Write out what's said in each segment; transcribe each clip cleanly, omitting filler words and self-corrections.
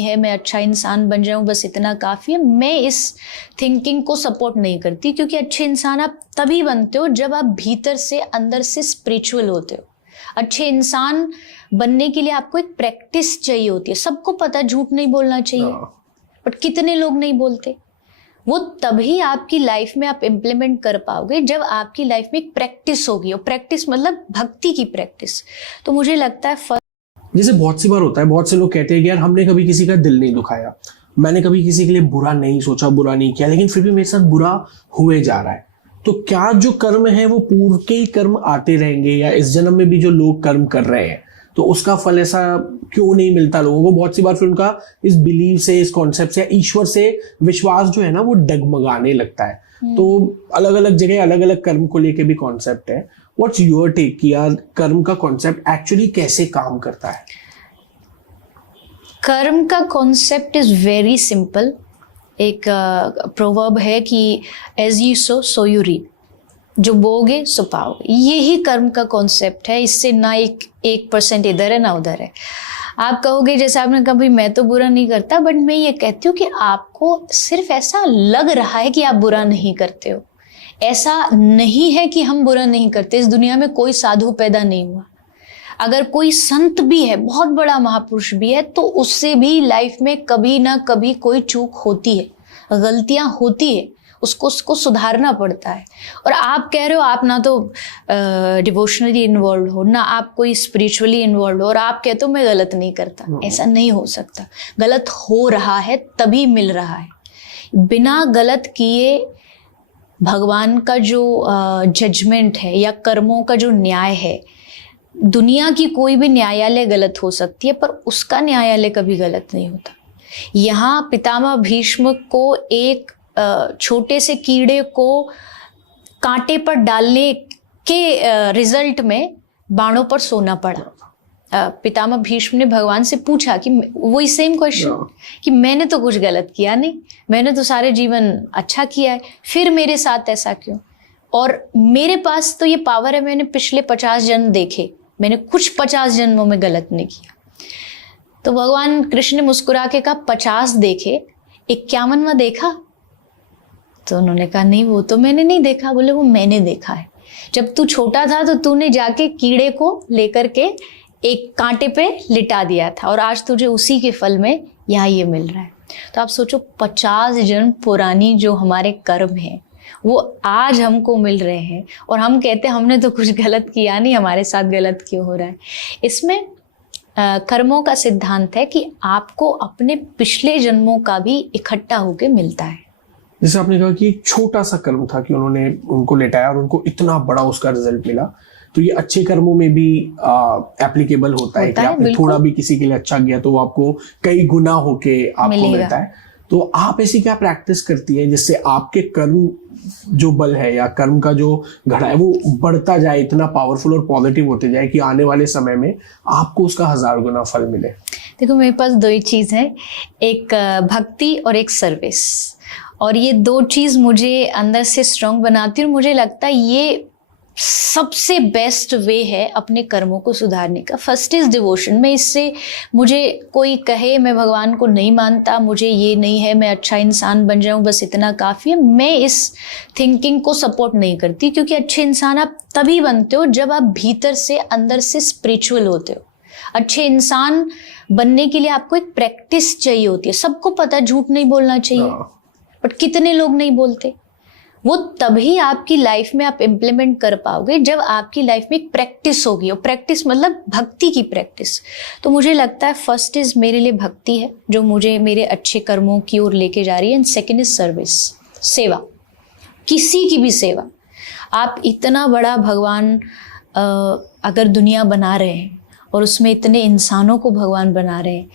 है, मैं अच्छा इंसान बन जाऊं बस इतना काफ़ी है। मैं इस थिंकिंग को सपोर्ट नहीं करती, क्योंकि अच्छे इंसान आप तभी बनते हो जब आप भीतर से अंदर से स्पिरिचुअल होते हो। अच्छे इंसान बनने के लिए आपको एक प्रैक्टिस चाहिए होती है। सबको पता झूठ नहीं बोलना चाहिए, बट कितने लोग नहीं बोलते। वो तभी आपकी लाइफ में आप इम्प्लीमेंट कर पाओगे जब आपकी लाइफ में एक प्रैक्टिस होगी, और प्रैक्टिस मतलब भक्ति की प्रैक्टिस। तो मुझे लगता है जैसे बहुत सी बार होता है, बहुत से लोग कहते हैं कि यार हमने कभी किसी का दिल नहीं दुखाया, मैंने कभी किसी के लिए बुरा नहीं सोचा, बुरा नहीं किया, लेकिन फिर भी मेरे साथ बुरा हुए जा रहा है। तो क्या जो कर्म है वो पूर्व के ही कर्म आते रहेंगे, या इस जन्म में भी जो लोग कर्म कर रहे हैं तो उसका फल ऐसा क्यों नहीं मिलता लोगों को? बहुत सी बार फिर उनका इस बिलीव से, इस कॉन्सेप्ट से, ईश्वर से विश्वास जो है ना वो डगमगाने लगता है। तो अलग अलग जगह अलग अलग कर्म को लेके भी कॉन्सेप्ट है। व्हाट्स योर टेक कि यार कर्म का कॉन्सेप्ट एक्चुअली कैसे काम करता है? कर्म का कॉन्सेप्ट इज वेरी सिंपल। एक प्रोवर्ब है कि as you sow so you reap, जो बोगे सो पाओगे। यही कर्म का कॉन्सेप्ट है। इससे ना 1% इधर है ना उधर है। आप कहोगे, जैसे आपने कहा भाई मैं तो बुरा नहीं करता, बट मैं ये कहती हूँ कि आपको सिर्फ ऐसा लग रहा है कि आप बुरा नहीं करते हो। ऐसा नहीं है कि हम बुरा नहीं करते। इस दुनिया में कोई साधु पैदा नहीं हुआ। अगर कोई संत भी है, बहुत बड़ा महापुरुष भी है, तो उससे भी लाइफ में कभी ना कभी कोई चूक होती है, गलतियां होती है, उसको सुधारना पड़ता है। और आप कह रहे हो आप ना तो डिवोशनली इन्वॉल्व हो, ना आप कोई स्पिरिचुअली इन्वॉल्व हो, और आप कहते हो मैं गलत नहीं करता। ऐसा नहीं हो सकता। गलत हो रहा है तभी मिल रहा है। बिना गलत किए भगवान का जो जजमेंट है या कर्मों का जो न्याय है, दुनिया की कोई भी न्यायालय गलत हो सकती है, पर उसका न्यायालय कभी गलत नहीं होता। यहाँ पितामह भीष्म को एक छोटे से कीड़े को कांटे पर डालने के रिजल्ट में बाणों पर सोना पड़ा। पितामह भीष्म ने भगवान से पूछा कि वही सेम क्वेश्चन कि मैंने तो कुछ गलत किया नहीं, मैंने तो सारे जीवन अच्छा किया है, फिर मेरे साथ ऐसा क्यों? और मेरे पास तो ये पावर है, मैंने पिछले 50 जन्म देखे, मैंने कुछ 50 जन्मों में गलत नहीं किया। तो भगवान कृष्ण ने मुस्कुरा के कहा 50 देखे, 51वां देखा? तो उन्होंने कहा नहीं, वो तो मैंने नहीं देखा। बोले वो मैंने देखा है। जब तू छोटा था तो तूने जाके कीड़े को लेकर के एक कांटे पे लिटा दिया था, और आज तुझे उसी के फल में यहाँ ये मिल रहा है। तो आप सोचो 50 जन्म पुरानी जो हमारे कर्म है वो आज हमको मिल रहे हैं, और हम कहते हैं हमने तो कुछ गलत किया नहीं, हमारे साथ गलत क्यों हो रहा है? इसमें कर्मों का सिद्धांत है कि आपको अपने पिछले जन्मों का भी इकट्ठा होके मिलता है। जैसे आपने कहा कि एक छोटा सा कर्म था कि उन्होंने उनको लेटाया और उनको इतना बड़ा उसका रिजल्ट मिला, तो ये अच्छे कर्मों में भी एप्लीकेबल होता है कि आपने थोड़ा भी किसी के लिए अच्छा किया तो वो आपको कई गुना होके आपको मिलता है। तो आप ऐसी क्या प्रैक्टिस करती है जिससे आपके कर्म जो बल है या कर्म का जो घड़ा है वो बढ़ता जाए, इतना पावरफुल और पॉजिटिव होते जाए कि आने वाले समय में आपको उसका 1000 गुना फल मिले? देखो, मेरे पास 2 ही चीज है, एक भक्ति और एक सर्विस, और ये 2 चीज मुझे अंदर से स्ट्रांग बनाती है, और मुझे लगता है ये सबसे बेस्ट वे है अपने कर्मों को सुधारने का। First is devotion. मैं इससे, मुझे कोई कहे मैं भगवान को नहीं मानता, मुझे ये नहीं है, मैं अच्छा इंसान बन जाऊं बस इतना काफ़ी है, मैं इस थिंकिंग को सपोर्ट नहीं करती। क्योंकि अच्छे इंसान आप तभी बनते हो जब आप भीतर से अंदर से स्पिरिचुअल होते हो। अच्छे इंसान बनने के लिए आपको एक प्रैक्टिस चाहिए होती है। सबको पता झूठ नहीं बोलना चाहिए, बट कितने लोग नहीं बोलते। वो तभी आपकी लाइफ में आप इम्प्लीमेंट कर पाओगे जब आपकी लाइफ में एक प्रैक्टिस होगी, और प्रैक्टिस मतलब भक्ति की प्रैक्टिस। तो मुझे लगता है फर्स्ट इज मेरे लिए भक्ति है जो मुझे मेरे अच्छे कर्मों की ओर लेके जा रही है, एंड सेकंड इज सर्विस, सेवा, किसी की भी सेवा। आप इतना बड़ा भगवान अगर दुनिया बना रहे हैं और उसमें इतने इंसानों को भगवान बना रहे हैं,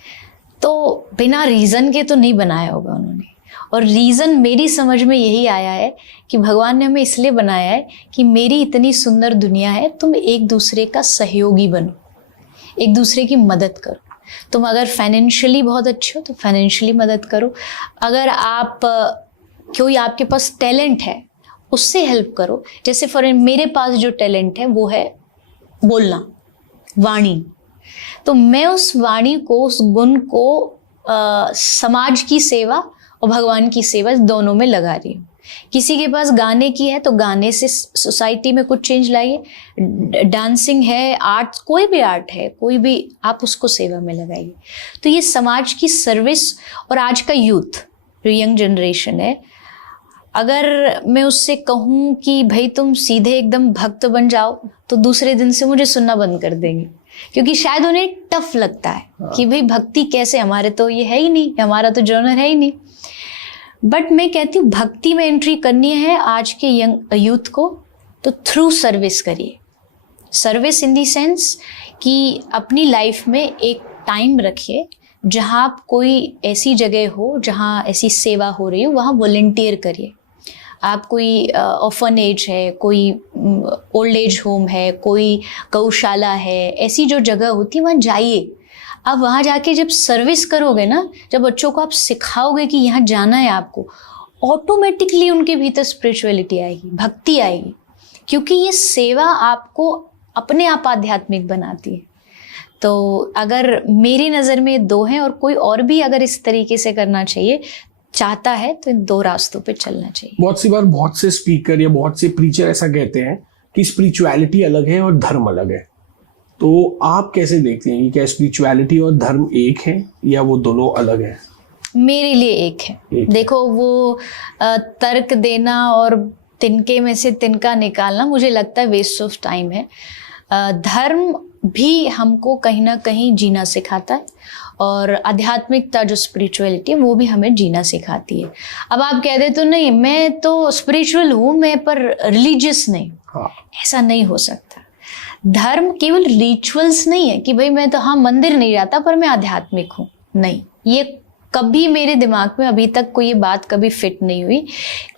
तो बिना रीज़न के तो नहीं बनाया होगा उन्होंने। और रीज़न मेरी समझ में यही आया है कि भगवान ने हमें इसलिए बनाया है कि मेरी इतनी सुंदर दुनिया है, तुम एक दूसरे का सहयोगी बनो, एक दूसरे की मदद करो। तुम अगर फाइनेंशियली बहुत अच्छे हो तो फाइनेंशियली मदद करो। अगर आप कोई आपके पास टैलेंट है उससे हेल्प करो। जैसे फॉर मेरे पास जो टैलेंट है वो है बोलना, वाणी। तो मैं उस वाणी को, उस गुण को समाज की सेवा और भगवान की सेवा दोनों में लगा रही हूँ। किसी के पास गाने की है तो गाने से सोसाइटी में कुछ चेंज लाइए, डांसिंग है, आर्ट, कोई भी आर्ट है, कोई भी आप उसको सेवा में लगाइए। तो ये समाज की सर्विस। और आज का यूथ जो यंग जनरेशन है, अगर मैं उससे कहूँ कि भाई तुम सीधे एकदम भक्त बन जाओ तो दूसरे दिन से मुझे सुनना बंद कर देंगे, क्योंकि शायद उन्हें टफ लगता है कि भाई भक्ति कैसे, हमारे तो ये है ही नहीं, हमारा तो जॉनर है ही नहीं। बट मैं कहती हूँ भक्ति में एंट्री करनी है आज के यंग यूथ को तो थ्रू सर्विस करिए। सर्विस इन दी सेंस कि अपनी लाइफ में एक टाइम रखिए जहाँ आप कोई ऐसी जगह हो जहाँ ऐसी सेवा हो रही हो, वहाँ वॉलंटियर करिए। आप कोई ऑर्फनेज है, कोई ओल्ड एज होम है, कोई गौशाला है, ऐसी जो जगह होती है वहाँ जाइए। आप वहाँ जाके जब सर्विस करोगे ना, जब बच्चों को आप सिखाओगे कि यहाँ जाना है आपको, ऑटोमेटिकली उनके भीतर स्पिरिचुअलिटी आएगी, भक्ति आएगी, क्योंकि ये सेवा आपको अपने आप आध्यात्मिक बनाती है। तो अगर मेरी नज़र में दो हैं और कोई और भी अगर इस तरीके से करना चाहिए चाहता है तो इन दो रास्तों पे चलना चाहिए। बहुत सी बार बहुत से स्पीकर या बहुत से प्रीचर ऐसा कहते हैं कि स्पिरिचुअलिटी अलग है और धर्म अलग है, तो आप कैसे देखते हैं कि क्या स्पिरिचुअलिटी और धर्म एक है या वो दोनों अलग है? मेरे लिए एक है। देखो वो तर्क देना और तिनके में से तिनका निकालना मुझे लगता है वेस्ट ऑफ टाइम है। धर्म भी हमको कहीं ना कहीं जीना सिखाता है और आध्यात्मिकता जो स्पिरिचुअलिटी है वो भी हमें जीना सिखाती है। अब आप कह दे तो नहीं मैं तो स्पिरिचुअल हूँ मैं पर रिलीजियस नहीं, ऐसा नहीं हो सकता। धर्म केवल रिचुअल्स नहीं है कि भाई मैं तो हाँ मंदिर नहीं जाता पर मैं आध्यात्मिक हूँ, नहीं, ये कभी मेरे दिमाग में अभी तक कोई ये बात कभी फिट नहीं हुई,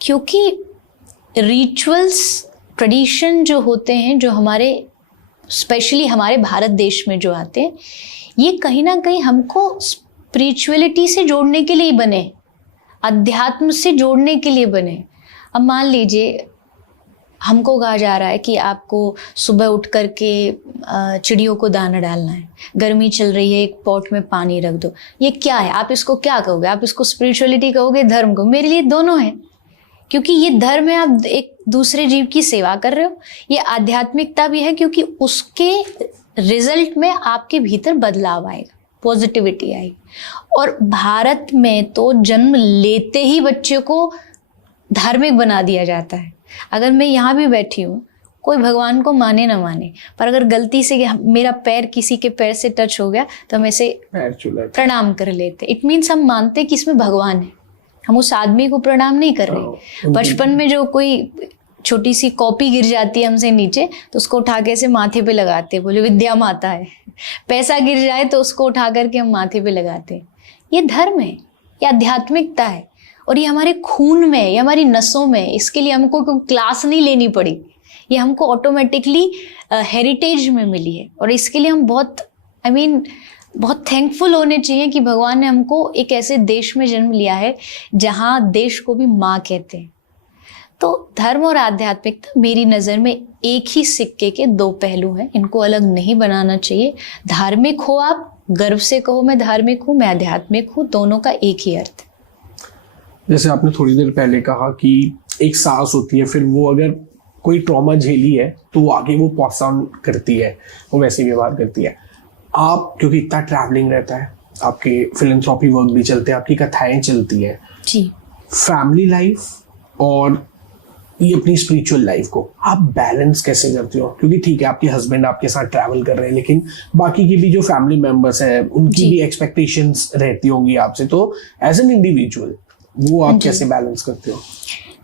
क्योंकि रिचुअल्स ट्रेडिशन जो होते हैं, जो हमारे स्पेशली हमारे भारत देश में जो आते हैं, ये कहीं ना कहीं हमको स्पिरिचुअलिटी से जोड़ने के लिए बने, अध्यात्म से जोड़ने के लिए बने। अब मान लीजिए हमको कहा जा रहा है कि आपको सुबह उठ करके चिड़ियों को दाना डालना है, गर्मी चल रही है एक पॉट में पानी रख दो। ये क्या है? आप इसको क्या कहोगे? आप इसको स्पिरिचुअलिटी कहोगे, धर्म को? मेरे लिए दोनों है, क्योंकि ये धर्म है, आप एक दूसरे जीव की सेवा कर रहे हो। ये आध्यात्मिकता भी है क्योंकि उसके रिजल्ट में आपके भीतर बदलाव आएगा, पॉजिटिविटी आएगी। और भारत में तो जन्म लेते ही बच्चे को धार्मिक बना दिया जाता है। अगर मैं यहाँ भी बैठी हूँ, कोई भगवान को माने ना माने, पर अगर गलती से मेरा पैर किसी के पैर से टच हो गया तो हम ऐसे प्रणाम कर लेते। इट मीन्स हम मानते कि इसमें भगवान है, हम उस आदमी को प्रणाम नहीं कर रहे। बचपन में जो कोई छोटी सी कॉपी गिर जाती है हमसे नीचे तो उसको उठा के ऐसे माथे पे लगाते, बोले विद्या माता है। पैसा गिर जाए तो उसको उठा करके हम माथे पे लगाते। ये धर्म है, ये आध्यात्मिकता है और ये हमारे खून में, ये हमारी नसों में। इसके लिए हमको कोई क्लास नहीं लेनी पड़ी, ये हमको ऑटोमेटिकली हेरिटेज में मिली है। और इसके लिए हम बहुत बहुत थैंकफुल होने चाहिए कि भगवान ने हमको एक ऐसे देश में जन्म लिया है जहाँ देश को भी माँ कहते हैं। तो धर्म और आध्यात्मिकता मेरी नज़र में एक ही सिक्के के दो पहलू हैं, इनको अलग नहीं बनाना चाहिए। धार्मिक हो आप, गर्व से कहो मैं धार्मिक हूँ, मैं आध्यात्मिक हूँ, दोनों का एक ही अर्थ है। जैसे आपने थोड़ी देर पहले कहा कि एक सांस होती है, फिर वो अगर कोई ट्रॉमा झेली है तो वो आगे वो पास ऑन करती है, वो वैसे व्यवहार करती है। आप क्योंकि इतना ट्रैवलिंग रहता है, आपके फिलैंथ्रोपी वर्क भी चलते हैं, आपकी कथाएं चलती हैं जी, फैमिली लाइफ और ये अपनी स्पिरिचुअल लाइफ को आप बैलेंस कैसे करते हो? क्योंकि ठीक है आपके हस्बैंड आपके साथ ट्रैवल कर रहे हैं, लेकिन बाकी की भी जो फैमिली मेंबर्स हैं उनकी भी एक्सपेक्टेशंस रहती होंगी आपसे, तो एज एन इंडिविजुअल वो आप कैसे बैलेंस करते हो?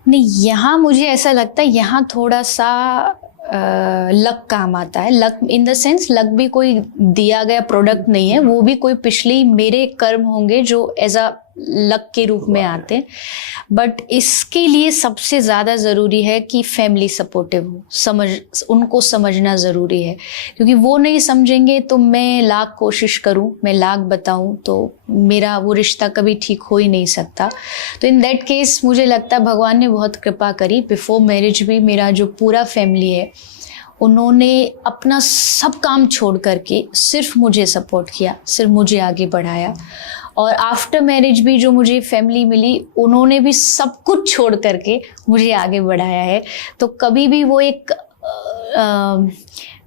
नहीं, यहाँ मुझे ऐसा लगता है यहाँ थोड़ा सा लक काम आता है। Luck in the sense, luck भी कोई दिया गया प्रोडक्ट नहीं है, वो भी कोई पिछले मेरे कर्म होंगे जो एज अ लक के रूप में आते हैं। बट इसके लिए सबसे ज़्यादा ज़रूरी है कि फैमिली सपोर्टिव हो, उनको समझना ज़रूरी है, क्योंकि वो नहीं समझेंगे तो मैं लाख कोशिश करूं, मैं लाख बताऊं तो मेरा वो रिश्ता कभी ठीक हो ही नहीं सकता। तो इन दैट केस मुझे लगता है भगवान ने बहुत कृपा करी। बिफोर मैरिज भी मेरा जो पूरा फैमिली है उन्होंने अपना सब काम छोड़ करके सिर्फ मुझे सपोर्ट किया, सिर्फ मुझे आगे बढ़ाया। और आफ्टर मैरिज भी जो मुझे फैमिली मिली, उन्होंने भी सब कुछ छोड़ करके मुझे आगे बढ़ाया है। तो कभी भी वो एक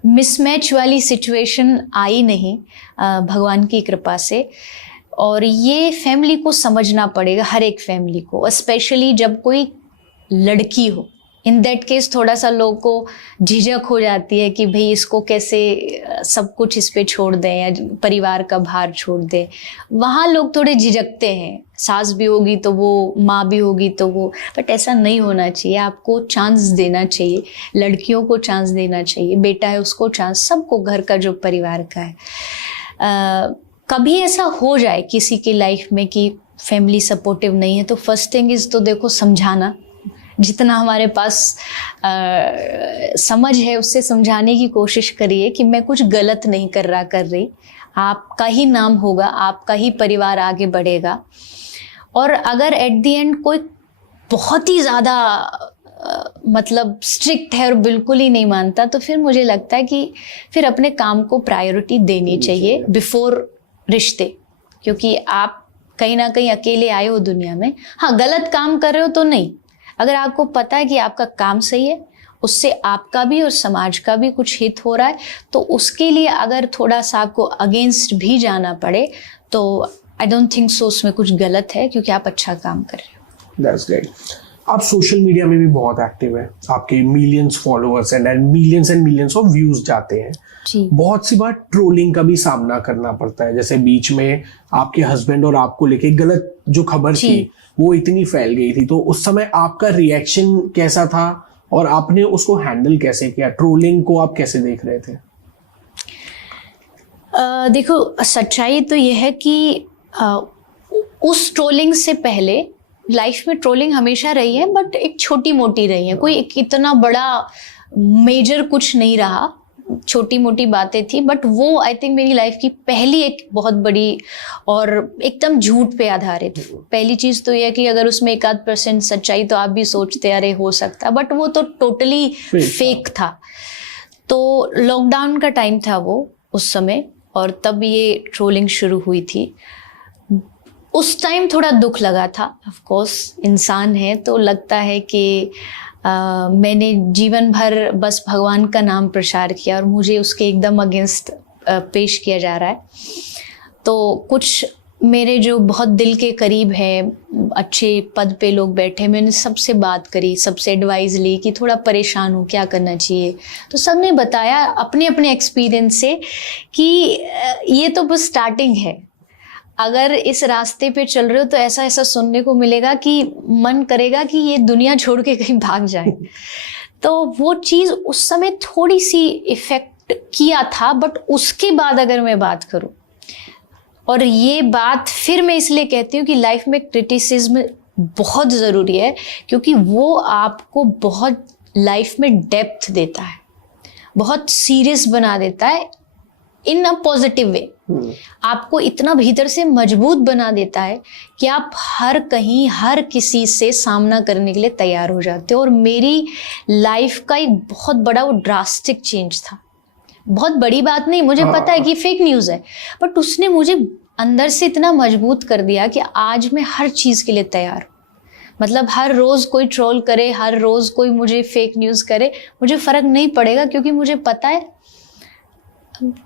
मिसमैच वाली सिचुएशन आई नहीं, भगवान की कृपा से। और ये फैमिली को समझना पड़ेगा, हर एक फैमिली को, स्पेशली जब कोई लड़की हो। इन दैट केस थोड़ा सा लोगों को झिझक हो जाती है कि भाई इसको कैसे सब कुछ इस पे छोड़ दें या परिवार का भार छोड़ दें। वहाँ लोग थोड़े झिझकते हैं, सास भी होगी तो वो, माँ भी होगी तो वो, बट ऐसा नहीं होना चाहिए। आपको चांस देना चाहिए, लड़कियों को चांस देना चाहिए, बेटा है उसको चांस, सबको, घर का जो परिवार का है। कभी ऐसा हो जाए किसी की लाइफ में कि फैमिली सपोर्टिव नहीं है, तो फर्स्ट थिंग इज तो देखो समझाना, जितना हमारे पास समझ है उससे समझाने की कोशिश करिए कि मैं कुछ गलत नहीं कर रही, आपका ही नाम होगा, आपका ही परिवार आगे बढ़ेगा। और अगर एट द एंड कोई बहुत ही ज़्यादा मतलब स्ट्रिक्ट है और बिल्कुल ही नहीं मानता, तो फिर मुझे लगता है कि फिर अपने काम को प्रायोरिटी देनी चाहिए बिफोर रिश्ते, क्योंकि आप कहीं ना कहीं अकेले आए हो दुनिया में। हाँ, गलत काम कर रहे हो तो नहीं, अगर आपको पता है कि आपका काम सही है, उससे आपका भी और समाज का भी कुछ हित हो रहा है, तो उसके लिए अगर थोड़ा सा आपको अगेंस्ट भी जाना पड़े तो आई डोंट थिंक सो उसमें कुछ गलत है, क्योंकि आप अच्छा काम कर रहे हो। That's great. आप सोशल मीडिया में भी बहुत एक्टिव है, आपके millions followers and millions of views जाते हैं जी। बहुत सी बार ट्रोलिंग का भी सामना करना पड़ता है। जैसे बीच में आपके हस्बैंड और आपको लेके गलत जो खबर थी वो इतनी फैल गई थी, तो उस समय आपका रिएक्शन कैसा था और आपने उसको हैंडल कैसे किया? ट्रोलिंग को आप कैसे देख रहे थे? देखो, सच्चाई तो यह है कि उस ट्रोलिंग से पहले लाइफ में ट्रोलिंग हमेशा रही है, बट एक छोटी मोटी रही है, कोई इतना बड़ा मेजर कुछ नहीं रहा, छोटी मोटी बातें थी। बट वो आई थिंक मेरी लाइफ की पहली एक बहुत बड़ी और एकदम झूठ पे आधारित। पहली चीज तो यह कि अगर उसमें 1-8% सच्चाई तो आप भी सोचते अरे हो सकता, बट वो तो टोटली फेक था। तो लॉकडाउन का टाइम था वो उस समय, और तब ये ट्रोलिंग शुरू हुई थी। उस टाइम थोड़ा दुख लगा था, ऑफ कोर्स इंसान है तो लगता है कि मैंने जीवन भर बस भगवान का नाम प्रचार किया और मुझे उसके एकदम अगेंस्ट पेश किया जा रहा है। तो कुछ मेरे जो बहुत दिल के करीब है, अच्छे पद पे लोग बैठे, मैंने सबसे बात करी, सबसे एडवाइस ली कि थोड़ा परेशान हूँ, क्या करना चाहिए। तो सबने बताया अपने अपने एक्सपीरियंस से कि ये तो बस स्टार्टिंग है, अगर इस रास्ते पे चल रहे हो तो ऐसा ऐसा सुनने को मिलेगा कि मन करेगा कि ये दुनिया छोड़ के कहीं भाग जाए। तो वो चीज़ उस समय थोड़ी सी इफेक्ट किया था, बट उसके बाद अगर मैं बात करूं, और ये बात फिर मैं इसलिए कहती हूँ कि लाइफ में क्रिटिसिज्म बहुत ज़रूरी है, क्योंकि वो आपको बहुत लाइफ में डेप्थ देता है, बहुत सीरियस बना देता है इन अ पॉजिटिव वे। आपको इतना भीतर से मजबूत बना देता है कि आप हर कहीं हर किसी से सामना करने के लिए तैयार हो जाते हो। और मेरी लाइफ का एक बहुत बड़ा वो ड्रास्टिक चेंज था। बहुत बड़ी बात नहीं, मुझे पता है कि फेक न्यूज़ है, बट उसने मुझे अंदर से इतना मजबूत कर दिया कि आज मैं हर चीज़ के लिए तैयार हूँ। मतलब हर रोज़ कोई ट्रोल करे, हर रोज़ कोई मुझे फेक न्यूज़ करे, मुझे फ़र्क नहीं पड़ेगा, क्योंकि मुझे पता है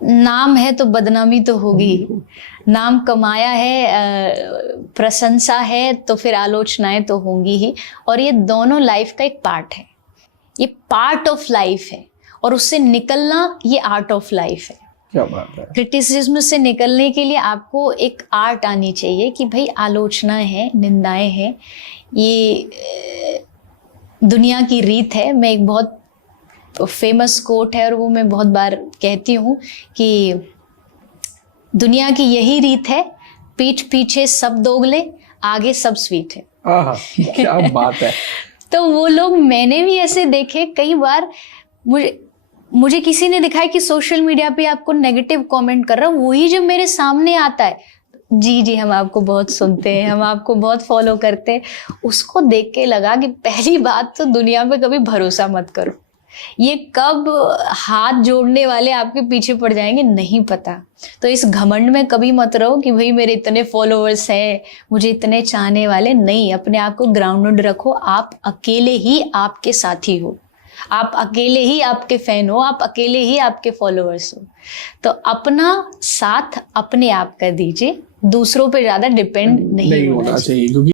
नाम है तो बदनामी तो होगी, नाम कमाया है, प्रशंसा है तो फिर आलोचनाएं तो होंगी ही। और ये दोनों लाइफ का एक पार्ट है, ये पार्ट ऑफ लाइफ है, और उससे निकलना ये आर्ट ऑफ लाइफ है। क्या बात है। क्रिटिसिज्म से निकलने के लिए आपको एक आर्ट आनी चाहिए कि भाई आलोचना है, निंदाएं हैं, ये दुनिया की रीत है। मैं एक बहुत फेमस कोट है और वो मैं बहुत बार कहती हूँ कि दुनिया की यही रीत है, पीठ पीछे सब दोगले, आगे सब स्वीट है। क्या बात है। तो वो लोग मैंने भी ऐसे देखे कई बार। मुझे किसी ने दिखाया कि सोशल मीडिया पे आपको नेगेटिव कमेंट कर रहा, वही जब मेरे सामने आता है, जी हम आपको बहुत सुनते हैं, हम आपको बहुत फॉलो करते हैं, उसको देख के लगा कि पहली बात तो दुनिया पे कभी भरोसा मत करो, ये कब हाथ जोड़ने वाले आपके पीछे पड़ जाएंगे नहीं पता। तो इस घमंड में कभी मत रहो कि भाई मेरे इतने फॉलोअर्स हैं, मुझे इतने चाहने वाले। नहीं, अपने आप को ग्राउंडेड रखो। आप अकेले ही आपके साथी हो, आप अकेले ही आपके फैन हो, आप अकेले ही आपके फॉलोअर्स हो। तो अपना साथ अपने आप कर दीजिए, दूसरों पे ज्यादा डिपेंड नहीं होना चाहिए। क्योंकि